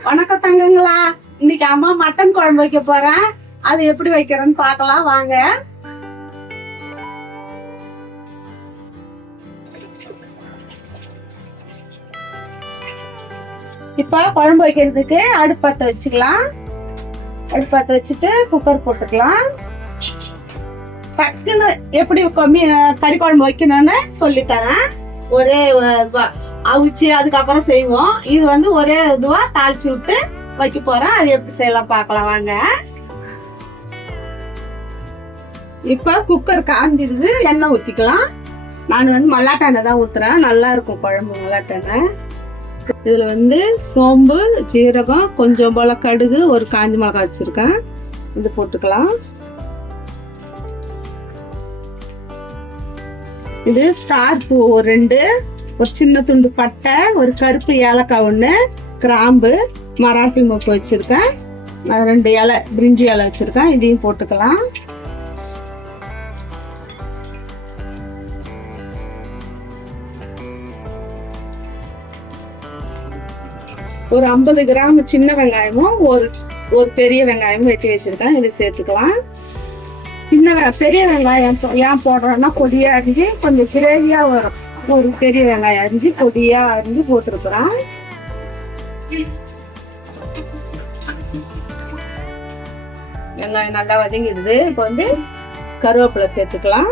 வணக்கம் தங்கங்களா. இன்னைக்கு அம்மா மட்டன் குழம்பு வைக்க போறேன். அது எப்படி வைக்கிறேன்னு பார்க்கலாம் வாங்க. இப்ப குழம்பு வைக்கிறதுக்கு அடுப்பத்தை வச்சுக்கலாம். அடுப்பத்தை வச்சுட்டு குக்கர் போட்டுக்கலாம். டக்குன்னு எப்படி கறி குழம்பு வைக்கணும்னு சொல்லித்தரேன். ஒரே அவிச்சு அதுக்கப்புறம் செய்வோம். இது வந்து ஒரே இதுவா தாளிச்சு விட்டு வைக்க போறேன். அது எப்படி செய்யலாம் பார்க்கலாம் வாங்க. இப்ப குக்கர் காஞ்சிடுது. எண்ணெய் ஊத்திக்கலாம். நான் வந்து மல்லாட்டை எண்ணெய் தான் ஊத்துறேன். நல்லா இருக்கும் குழம்பு மல்லாட்டை எண்ணெய். இதுல வந்து சோம்பு, ஜீரகம், கொஞ்சம் போல கடுகு, ஒரு காஞ்ச மிளகாய் வச்சிருக்கேன். இது போட்டுக்கலாம். இது ஸ்டார் பூ 2, ஒரு சின்ன துண்டு பட்டை, ஒரு கருப்பு ஏலக்காய் 1, கிராம்பு, மராட்டி மொக்கு வச்சிருக்கேன். 2 இலை பிரிஞ்சி இலை வச்சிருக்கேன். இதையும் போட்டுக்கலாம். ஒரு 50 கிராம் சின்ன வெங்காயமும் ஒரு பெரிய வெங்காயமும் வெட்டி வச்சிருக்கேன். இதை சேர்த்துக்கலாம். பெரிய வெங்காயம் ஏன் போடுறோம்னா பொடியா அரிஞ்சு கொஞ்சம் கிரேவியா வரும். ஒரு பெரிய வெங்காயம் அரிஞ்சு பொடியா அரிஞ்சு போட்டுருக்குறேன். வெங்காயம் நல்லா வதங்கிடுது. இப்போ வந்து கருவேப்பிலை சேர்த்துக்கலாம்.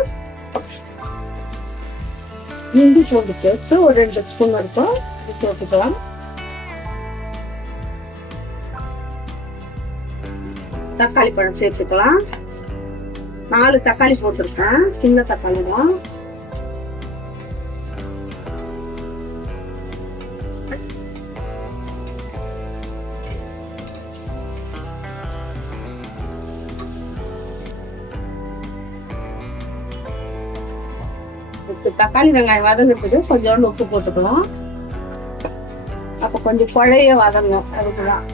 இஞ்சி பூண்டு சேர்த்து ஒரு 2 ஸ்பூன் இருக்கும். சேர்த்துக்கலாம். தக்காளி பழம் சேர்த்துக்கலாம். 4 தக்காளி போட்டிருக்கேன். சின்ன தக்காளி தான். தக்காளி வெங்காயம் வதங்கிறதுக்கு கொஞ்சோண்டு உப்பு போட்டுக்கலாம். அப்ப கொஞ்சம் குழைய வதங்கும். அதுக்குதான்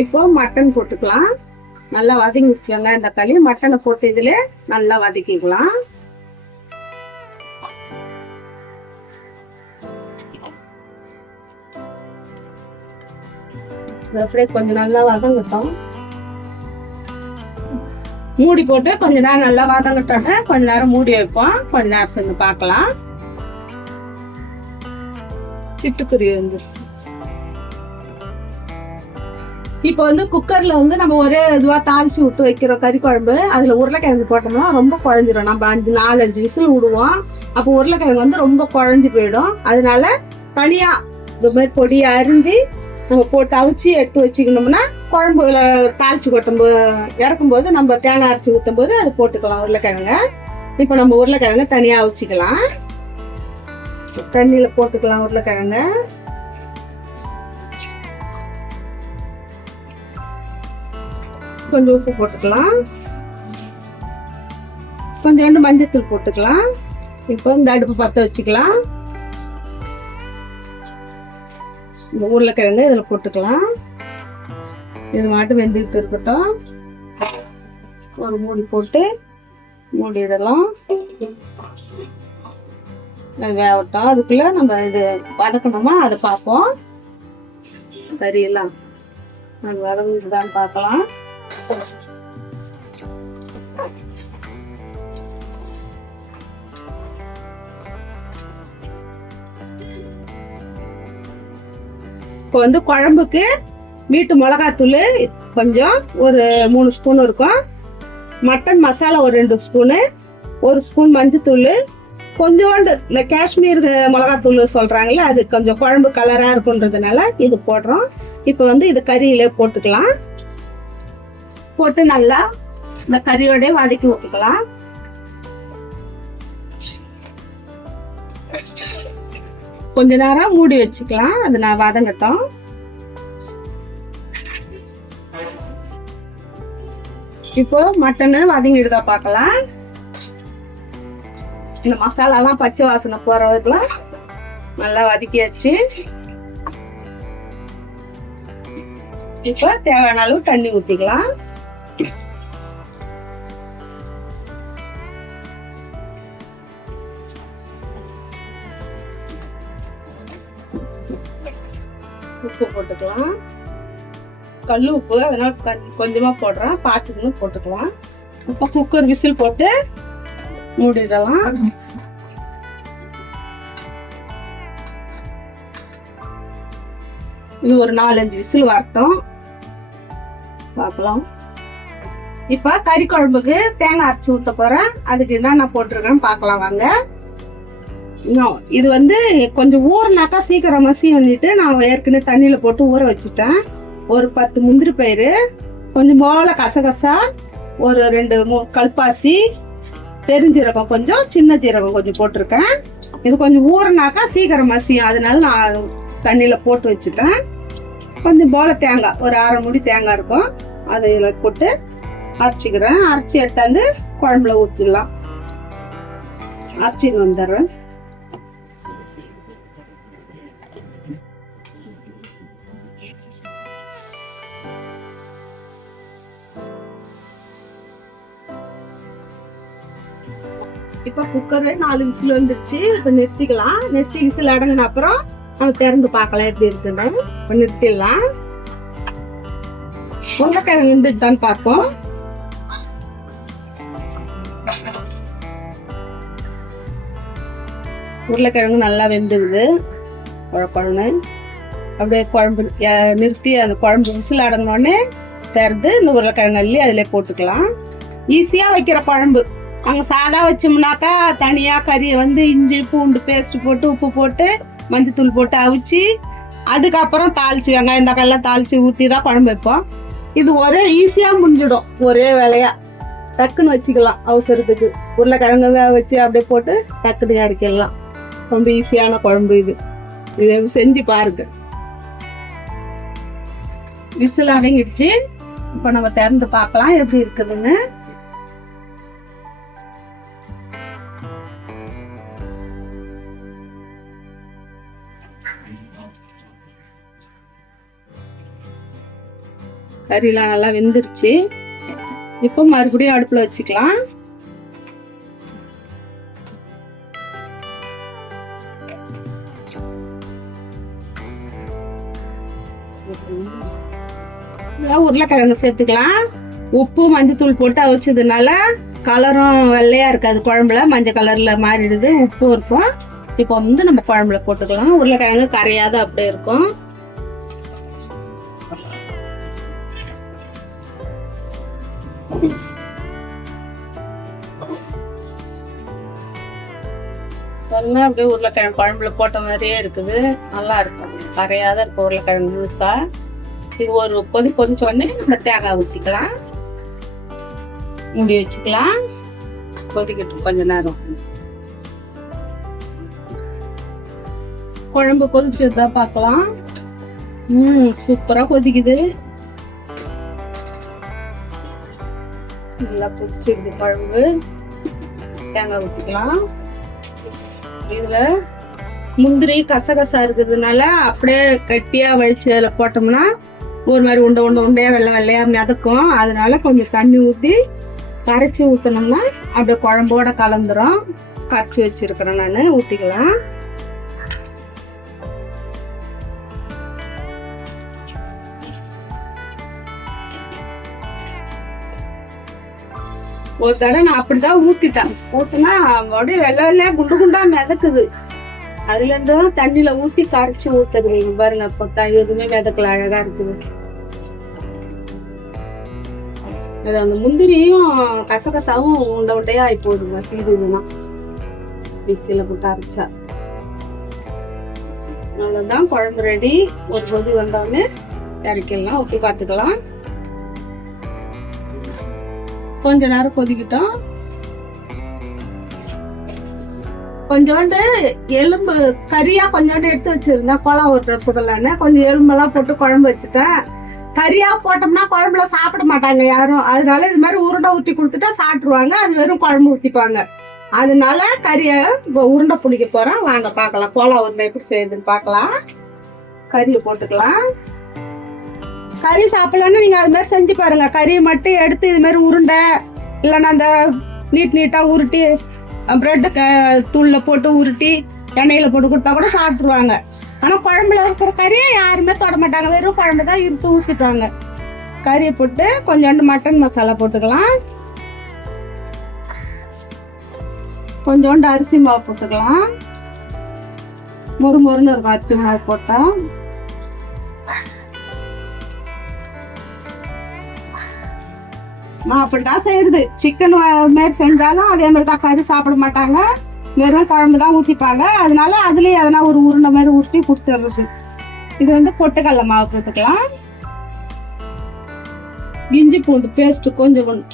இப்போ மட்டன் போட்டுக்கலாம். நல்லா வதங்கிச்சு வெங்காயம் தக்காளி. மட்டனை போட்டு இதுல நல்லா வதக்கிக்கலாம். அப்படியே கொஞ்சம் நல்லா வதங்கட்டும். மூடி போட்டு கொஞ்ச நேரம் நல்லா வதங்கட்டோன்னு கொஞ்ச நேரம் மூடி வைப்போம். கொஞ்ச நேரம் செஞ்சு பார்க்கலாம். சிட்டுக்குருவி வந்து இப்போ வந்து குக்கர்ல வந்து நம்ம ஒரே இதுவா தாளிச்சு விட்டு வைக்கிறோம் கறி குழம்பு. அதுல உருளைக்கிழங்கு போட்டோம்னா ரொம்ப குழஞ்சிரும். நம்ம 4-5 விசில் விடுவோம். அப்போ உருளைக்கிழங்கு வந்து ரொம்ப குழஞ்சு போயிடும். அதனால தனியா இந்த மாதிரி பொடியை அரிஞ்சு நம்ம போட்டு அவிச்சு எடுத்து வச்சுக்கணும்னா குழம்புல தாளிச்சு கொட்டும்போது இறக்கும் போது நம்ம தேங்காய் அரைச்சி ஊற்றும் போது அது போட்டுக்கலாம் உருளைக்கிழங்க. இப்போ நம்ம உருளைக்கிழங்க தனியா அவிச்சிக்கலாம். தண்ணியில போட்டுக்கலாம் உருளைக்கிழங்க. கொஞ்சம் உப்பு போட்டுக்கலாம். கொஞ்சோண்டு மஞ்சத்தூள் போட்டுக்கலாம். இப்போ இந்த அடுப்பு பற்ற வச்சுக்கலாம். இந்த உருளைக்கிழங்கு இதுல போட்டுக்கலாம். இது மட்டும் வெந்துட்டு இருக்கட்டும். ஒரு மூடி போட்டு மூடிடலாம். வேகட்டும். அதுக்குள்ள நம்ம இது வதக்கணுமா அதை பார்ப்போம். கறியெல்லாம் வதங்குதான்னு பார்க்கலாம். இப்போ வந்து குழம்புக்கு வீட்டு மிளகாத்தூள் கொஞ்சம் ஒரு 3 ஸ்பூன் இருக்கும். மட்டன் மசாலா ஒரு 2 ஸ்பூனு, 1 ஸ்பூன் மஞ்சத்தூள், கொஞ்சோண்டு இந்த காஷ்மீர் மிளகாத்தூள் சொல்றாங்கல்ல அது கொஞ்சம் குழம்பு கலரா இருக்குன்றதுனால இது போடுறோம். இப்போ வந்து இது கறியில போட்டுக்கலாம். போட்டு நல்லா இந்த கறியோட வதக்கி ஊற்றிக்கலாம். கொஞ்ச நேரம் மூடி வச்சுக்கலாம். அது நான் வதங்கட்டும். இப்போ மட்டனை வதங்கிடுதா பார்க்கலாம். இந்த மசாலாலாம் பச்சை வாசனை போற வரைக்கும் நல்லா வதக்கியாச்சு. இப்போ தேவையான அளவு தண்ணி ஊற்றிக்கலாம். உப்பு போட்டுக்கலாம். கல் உப்பு, அதனால கொஞ்சமா போடுறேன், பார்த்துக்கணும் போட்டுக்கலாம். இப்போ குக்கர் விசில் போட்டு மூடிடலாம். இது ஒரு 4-5 விசில் வரட்டும், பார்க்கலாம். இப்ப கறி குழம்புக்கு தேங்காய் அரைச்சி ஊத்த போறேன். அதுக்கு என்னென்ன போட்டிருக்கேன்னு பார்க்கலாம் வாங்க. இது வந்து கொஞ்சம் ஊறினாக்கா சீக்கிரம் மசி வந்துட்டு நான் ஏற்கனவே தண்ணியில போட்டு ஊற வச்சுட்டேன். ஒரு 10 முந்திரி பயிறு, கொஞ்சம் போல கசகசா, ஒரு 2 கல்பாசி, பெருஞ்சீரகம் கொஞ்சம், சின்ன ஜீரகம் கொஞ்சம் போட்டிருக்கேன். இது கொஞ்சம் ஊறினாக்கா சீக்கிரம் மசியும், அதனால நான் தண்ணியில போட்டு வச்சுட்டேன். கொஞ்சம் போல தேங்காய், ஒரு 1/2 மூடி தேங்காய் இருக்கும், அதை இதில் போட்டு அரைச்சிக்கிறேன். அரைச்சி எடுத்தாந்து குழம்புல ஊற்றிடலாம். அரைச்சின்னு வந்துடுறேன். இப்ப குக்கர் 4 விசில் வந்துருச்சு. இப்ப நிறுத்திக்கலாம். நிறுத்தி விசில் அடங்கின அப்புறம் நம்ம திறந்து பார்க்கலாம் எப்படி இருக்குன்னு. இப்ப நிறுத்திடலாம். உருளைக்கிழங்கு வெந்துட்டான்னு பார்ப்போம். உருளைக்கிழங்கு நல்லா வெந்துடுது. குழம்புன்னு அப்படியே குழம்பு நிறுத்தி அந்த குழம்பு விசில் அடங்கினோடனே திறந்து இந்த உருளைக்கிழங்கு அள்ளி அதிலே போட்டுக்கலாம். ஈஸியா வைக்கிற குழம்பு. அங்கே சாதா வச்சோம்னாக்கா தனியாக கறி வந்து இஞ்சி பூண்டு பேஸ்ட் போட்டு உப்பு போட்டு மஞ்சத்தூள் போட்டு அவிச்சு அதுக்கப்புறம் தாளிச்சு வெங்காயம் தக்காளிலாம் தாளிச்சு ஊற்றி தான் குழம்பு வைப்போம். இது ஒரே ஈஸியாக முடிஞ்சிடும், ஒரே வேலையா டக்குன்னு வச்சுக்கலாம். அவசரத்துக்கு உருளைக்கிழங்கு வேக வச்சு அப்படியே போட்டு டக்குன்னு இறக்கிடலாம். ரொம்ப ஈஸியான குழம்பு இது. இதை செஞ்சு பாருங்க. விசில் அடங்கிடுச்சு. இப்போ நம்ம திறந்து பார்க்கலாம் எப்படி இருக்குதுன்னு. கறிலாம் நல்லா வெந்துருச்சு. இப்போ மறுபடியும் அடுப்புல வச்சுக்கலாம். உருளைக்கிழங்கு சேர்த்துக்கலாம். உப்பு மஞ்சத்தூள் போட்டு அவிச்சதுனால கலரும் வெள்ளையா இருக்காது, குழம்புல மஞ்சள் கலர்ல மாறிடுது, உப்பு இருக்கும். இப்போ வந்து நம்ம குழம்புல போட்டுக்கலாம். உருளைக்கிழங்கு கரையாத அப்படியே இருக்கும். அப்படியே உருளைக்கிழங்கு குழம்புல போட்ட மாதிரியே இருக்குது, நல்லா இருக்கும், கரையாத இருக்கும் உருளைக்கிழங்கு முழுசா. இது ஒரு கொதி கொதிச்சோடனே நம்ம தேங்காய் ஊற்றிக்கலாம், மூடி வச்சுக்கலாம். கொதிக்கட்டும் கொஞ்ச நேரம். குழம்பு கொதிச்சதுதான் பார்க்கலாம். சூப்பரா கொதிக்குது. நல்லா கொதிச்சிடுது குழம்பு. தேங்காய் ஊற்றிக்கலாம். இதுல முந்திரி கசகசா இருக்கிறதுனால அப்படியே கட்டியா வலிச்சு அதில் போட்டோம்னா ஒரு மாதிரி உண்டையா வெள்ளையா மிதக்கும். அதனால கொஞ்சம் தண்ணி ஊற்றி கரைச்சி ஊற்றினோம்னா அப்படியே குழம்போட கலந்துரும். கரைச்சி வச்சிருக்கிறேன் நான், ஊற்றிக்கலாம். ஒரு தடவை நான் அப்படிதான் ஊத்திட்டேன். ஊத்துனா அப்படியே வெள்ளையா குண்டு குண்டா மிதக்குது. அதுல இருந்து தண்ணியில ஊத்தி கரைச்சி ஊத்துறது பாருங்க. அப்ப எதுவுமே மிதக்கல, அழகா இருக்குது. அது அந்த முந்திரியும் கசகசாவும் உண்டையா ஆகி போகுதுங்க சீதுன்னா மிக்சியில போட்டு அரைச்சா. அவ்வளவுதான், குழம்பு ரெடி. ஒரு கொதி வந்தோடனே இறக்கிடலாம், ஊற்றி பார்த்துக்கலாம். கொஞ்ச நேரம் கொதிக்கிட்டோம். கொஞ்சோண்டு எலும்பு கறியா கொஞ்சோண்டு எடுத்து வச்சிருந்தேன், குழம்பு ஒரு ட்ரெஸ் போடலான்னு. கொஞ்சம் எலும்பெல்லாம் போட்டு குழம்பு வச்சுட்டேன். கறியா போட்டோம்னா குழம்புல சாப்பிட மாட்டாங்க யாரும். அதனால இது மாதிரி உருண்டை ஊற்றி கொடுத்துட்டா சாப்பிட்டுருவாங்க. அது வெறும் குழம்பு ஊற்றிப்பாங்க. அதனால கறியை உருண்டை பிடிக்க போறேன். வாங்க பார்க்கலாம் கோலா உருண்டை எப்படி செய்யுதுன்னு பார்க்கலாம். கறியை போட்டுக்கலாம். கறி சாப்பிடலன்னு நீங்க அது மாதிரி செஞ்சு பாருங்க. கறியை மட்டும் எடுத்து இது மாதிரி உருண்டை இல்லைன்னா அந்த நீட்டா உருட்டி பிரெட் தூள்ல போட்டு உருட்டி எண்ணெயில் போட்டு கொடுத்தா கூட சாப்பிட்ருவாங்க. ஆனால் குழம்புல இருக்கிற கறியை யாருமே தொட மாட்டாங்க, வெறும் குழம்பு தான் இழுத்து ஊற்றிட்டாங்க. கறியை போட்டு கொஞ்சோண்டு மட்டன் மசாலா போட்டுக்கலாம், கொஞ்சோண்டு அரிசி மாவு போட்டுக்கலாம். மொறுமொறுன்னு இருக்கும் அரிசி மாவு போட்டால். நான் அப்படிதான் செய்யறது. சிக்கன் மாரி செஞ்சாலும் அதே மாதிரி தான், கறி சாப்பிட மாட்டாங்க, வெறும் குழம்பு தான் ஊற்றிப்பாங்க. அதனால அதுலேயே எதனா ஒரு உருண்டை மாதிரி உருட்டி கொடுத்துடுறது. இது வந்து பொட்டுக்கடலை மாவு போட்டுக்கலாம். இஞ்சி பூண்டு பேஸ்ட்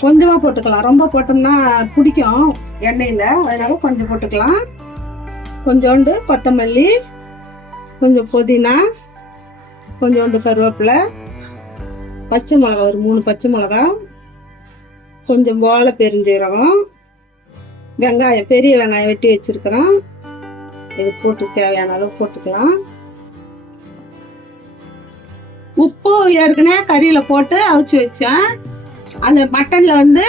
கொஞ்சமாக போட்டுக்கலாம், ரொம்ப போட்டோம்னா பிடிக்கும் எண்ணெயில், அதனால கொஞ்சம் போட்டுக்கலாம். கொஞ்சோண்டு கொத்தமல்லி, கொஞ்சம் புதினா, கொஞ்சோண்டு கருவேப்பிலை, பச்சை மிளகா ஒரு 3 பச்சை மிளகா, கொஞ்சம் போல பெருஞ்சீரகம், வெங்காயம் பெரிய வெங்காயம் வெட்டி வச்சிருக்கிறோம், இது போட்டு தேவையான அளவு போட்டுக்கலாம். உப்பு ஏற்கனவே கறியில் போட்டு அவிச்சு வச்சேன். அந்த மட்டனில் வந்து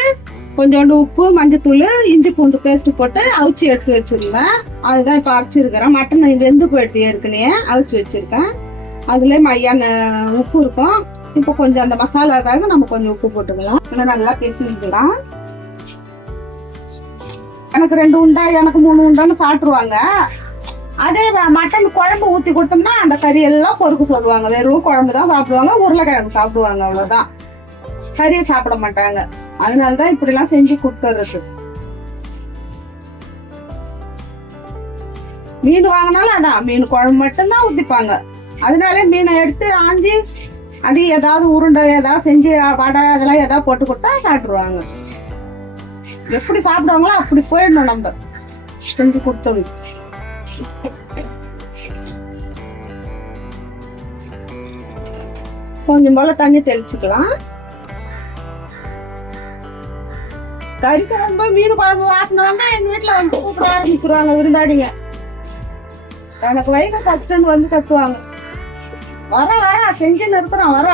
கொஞ்சோண்டு உப்பு, மஞ்சத்தூள், இஞ்சி பூண்டு பேஸ்ட்டு போட்டு அவிச்சு எடுத்து வச்சுருந்தேன். அதுதான் இப்போ அரைச்சிருக்கிறேன். மட்டன் வெந்து போயிடுது, ஏற்கனவே அவிச்சு வச்சுருக்கேன். அதுலேயே மையான உப்பு இருக்கும். இப்போ கொஞ்சம் அந்த மசாலாக்காக நம்ம கொஞ்சம் உப்பு போட்டுக்கலாம். இல்லை நல்லா பிசைஞ்சிக்கலாம். எனக்கு 2 உண்டா, எனக்கு 3 உண்டான்னு சாப்பிட்ருவாங்க. அதே மட்டன் குழம்பு ஊற்றி கொடுத்தோம்னா அந்த கறி எல்லாம் பொறுக்க சொல்லுவாங்க. வெறும் குழம்பு தான் சாப்பிடுவாங்க, உருளைக்கிழங்கு சாப்பிடுவாங்க, அவ்வளோதான். கறியை சாப்பிட மாட்டாங்க. அதனாலதான் இப்படிலாம் செஞ்சு கொடுத்துறது. மீன் வாங்கினாலும் அதான், மீன் குழம்பு மட்டும்தான் ஊற்றிப்பாங்க. அதனாலே மீனை எடுத்து ஆஞ்சி அது ஏதாவது உருண்டை ஏதாவது செஞ்சு வடை அதெல்லாம் ஏதாவது போட்டு கொடுத்தா சாப்பிடுவாங்க. எப்படி சாப்பிடுவாங்களோ அப்படி போயிடணும் நம்ம செஞ்சு கொடுத்தோம். கொஞ்சம் போல தண்ணி தெளிச்சுக்கலாம். கறி குழம்பு மீன் குழம்பு வாசனை வந்தா எங்க வீட்டுல வந்து கூப்பிட ஆரம்பிச்சிருவாங்க விருந்தாடிங்க. எனக்கு வைக ஃபர்ஸ்ட் வந்து கத்துவாங்க. வர செஞ்சுன்னு இருக்கிறோம், வர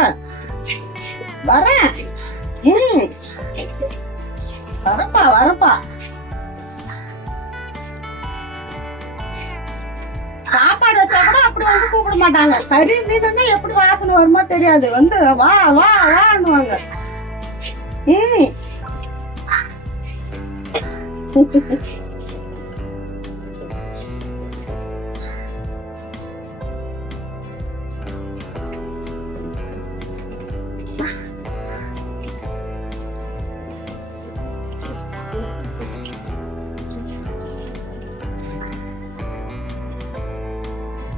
வரப்பா. சாப்பாடு வச்சா கூட அப்படி வந்து கூப்பிட மாட்டாங்க. கறி மீனுன்னா எப்படி வாசனை வருமோ தெரியாது, வந்து வான்னுவாங்க.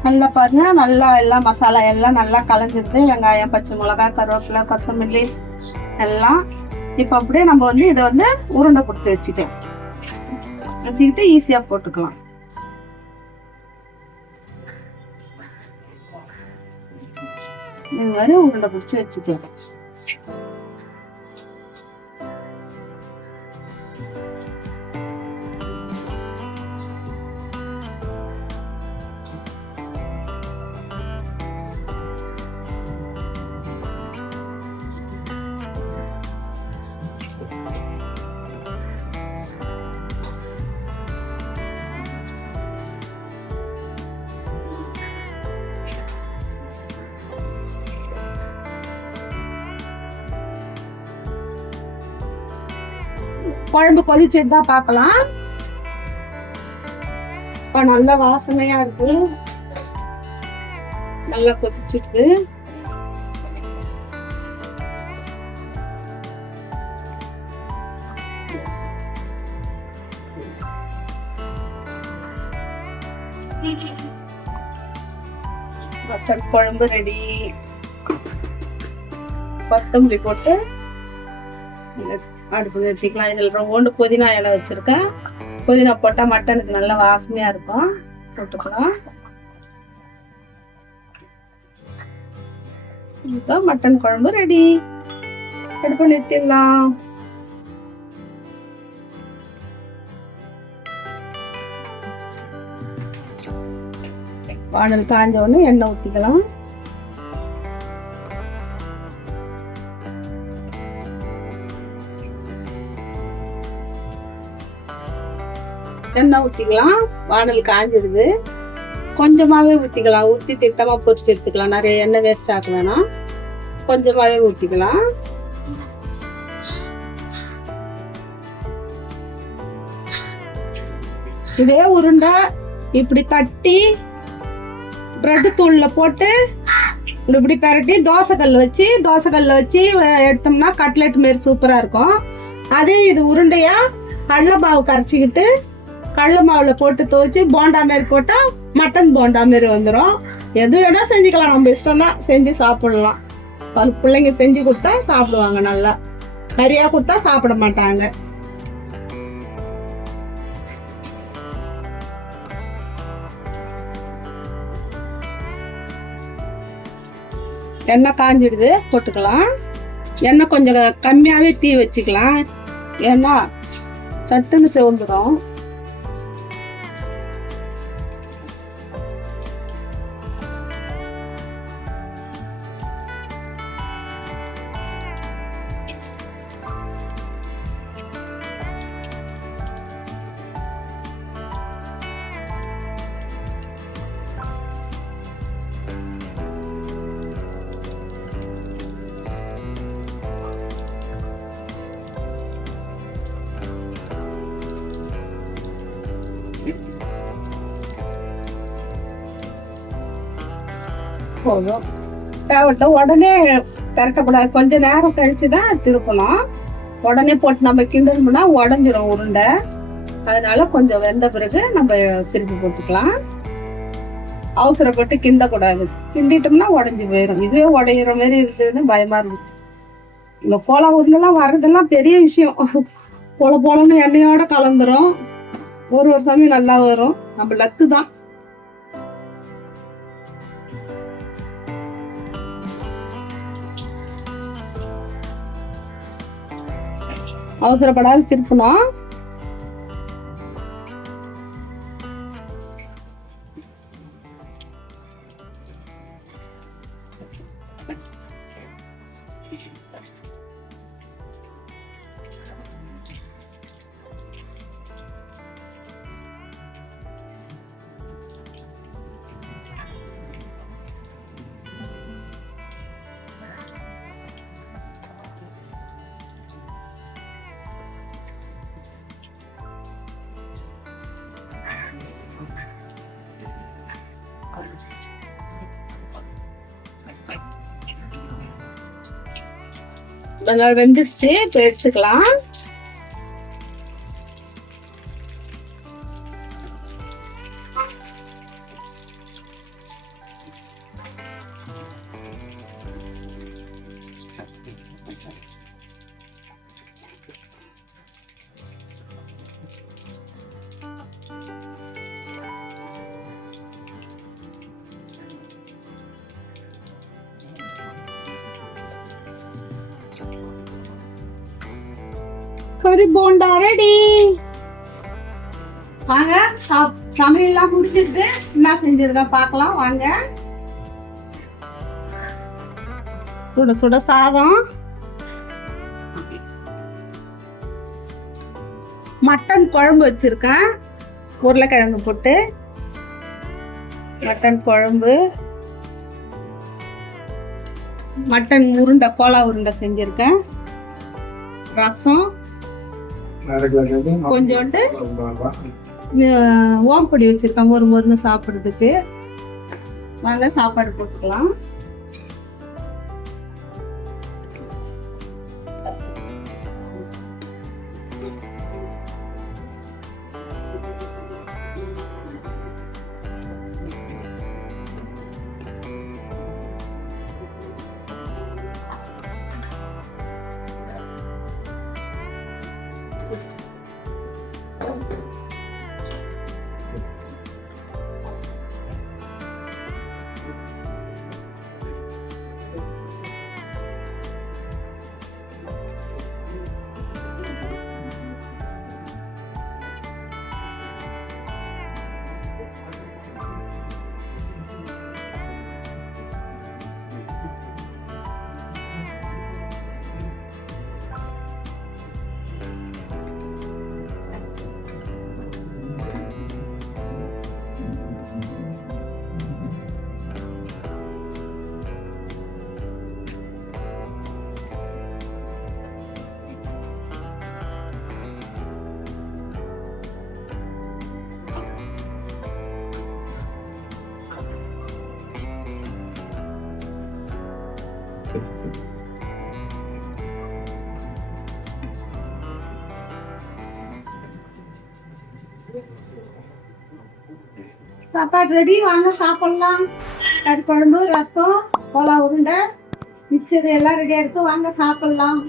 நல்லா பாருங்க, நல்லா எல்லாம் மசாலா எல்லாம் நல்லா கலந்துருது. வெங்காயம், பச்சை மிளகா, கருவேப்பிலை, கொத்தமல்லி எல்லாம். இப்போ அப்படியே நம்ம வந்து இதை வந்து உருண்டை கொடுத்து வச்சுக்கிட்டு ஈஸியா போட்டுக்கலாம். இது மாதிரி உருண்டை பிடிச்சி வச்சுக்கலாம். குழம்பு கொதிச்சுட்டு தான் பார்க்கலாம். இப்ப நல்ல வாசனையா இருக்கு, நல்லா கொதிச்சுட்டு. மட்டன் குழம்பு ரெடி. கொத்தமல்லி போட்டு அடுப்பு நிறுத்திக்கலாம். இதில் ரொம்பண்டு புதினா இலை வச்சிருக்கேன். புதினா போட்டா மட்டனுக்கு நல்ல வாசனையா இருக்கும். போட்டுக்கலாம். மட்டன் குழம்பு ரெடி. அடுப்பு நிறுத்திடலாம். வானல் காஞ்ச உடனே எண்ணெய் ஊற்றிக்கலாம். எண்ணெய் ஊற்றிக்கலாம். வானல் காஞ்சிடுது. கொஞ்சமாவே ஊற்றிக்கலாம். ஊற்றி திட்டமாக பொரிச்சு எடுத்துக்கலாம். நிறைய எண்ணெய் வேஸ்ட் ஆக வேணாம், கொஞ்சமாவே ஊற்றிக்கலாம். இதே உருண்டை இப்படி தட்டி பிரெட் தூள்ல போட்டு இப்படி பரட்டி தோசைக்கல்ல வச்சு எடுத்தோம்னா கட்லெட் மாரி சூப்பரா இருக்கும். அதே இது உருண்டையா கடலை மாவு கரைச்சிக்கிட்டு கடலை மாவுல போட்டு துவைச்சு போண்டா மாரி போட்டா மட்டன் போண்டா மாரி வந்துடும். எது வேணா செஞ்சுக்கலாம், நம்ம இஷ்டம் தான், செஞ்சு சாப்பிடலாம். பிள்ளைங்க செஞ்சு கொடுத்தா சாப்பிடுவாங்க. நல்லா கறியா கொடுத்தா சாப்பிட மாட்டாங்க. எண்ணெய் காஞ்சிடுது, போட்டுக்கலாம். எண்ணெய் கொஞ்சம் கம்மியாகவே தீ வச்சுக்கலாம், ஏன்னா சட்டுன்னு செவந்துடும். போதும். தேவைட்ட உடனே திறக்கக்கூடாது, கொஞ்ச நேரம் கழிச்சுதான் திருப்பணும். உடனே போட்டு நம்ம கிண்டணும்னா உடஞ்சிரும் உருண்டை. அதனால கொஞ்சம் வெந்த பிறகு நம்ம திருப்பி போட்டுக்கலாம். அவசரப்பட்டு கிண்டக்கூடாது, கிண்டிட்டோம்னா உடஞ்சி போயிடும். இதுவே உடையிற மாதிரி இருக்குதுன்னு பயமா இருந்துச்சு. இந்த கோலா உருண்டெல்லாம் வர்றதெல்லாம் பெரிய விஷயம். போலன்னு எண்ணெயோட கலந்துரும். ஒரு சமயம் நல்லா வரும், நம்ம லக்கு தான். அவசரப்படாது திருப்பணும். நல்லா வெந்துடுச்சு, இப்போ எடுத்துக்கலாம். கறி போண்டா ரெடி. வாங்க, சமையல்லாம் முடிஞ்சிட்டு என்ன செஞ்சிருக்க பார்க்கலாம் வாங்க. சுட சுட சாதம், மட்டன் குழம்பு வச்சிருக்கேன், உருளைக்கிழங்கு போட்டு மட்டன் குழம்பு, மட்டன் உருண்டை கோலா உருண்டை செஞ்சிருக்கேன், ரசம், கொஞ்சோண்டு ஓம்பொடி வச்சிருக்கேன் ஒரு மருந்து சாப்பிட்றதுக்கு. வாங்க சாப்பாடு போட்டுக்கலாம். சாப்பாடு ரெடி, வாங்க சாப்பிடலாம். கறி குழம்பு, ரசம், கோலா உருண்டை, மிக்சர் எல்லாம் ரெடியா இருக்கு, வாங்க சாப்பிடலாம்.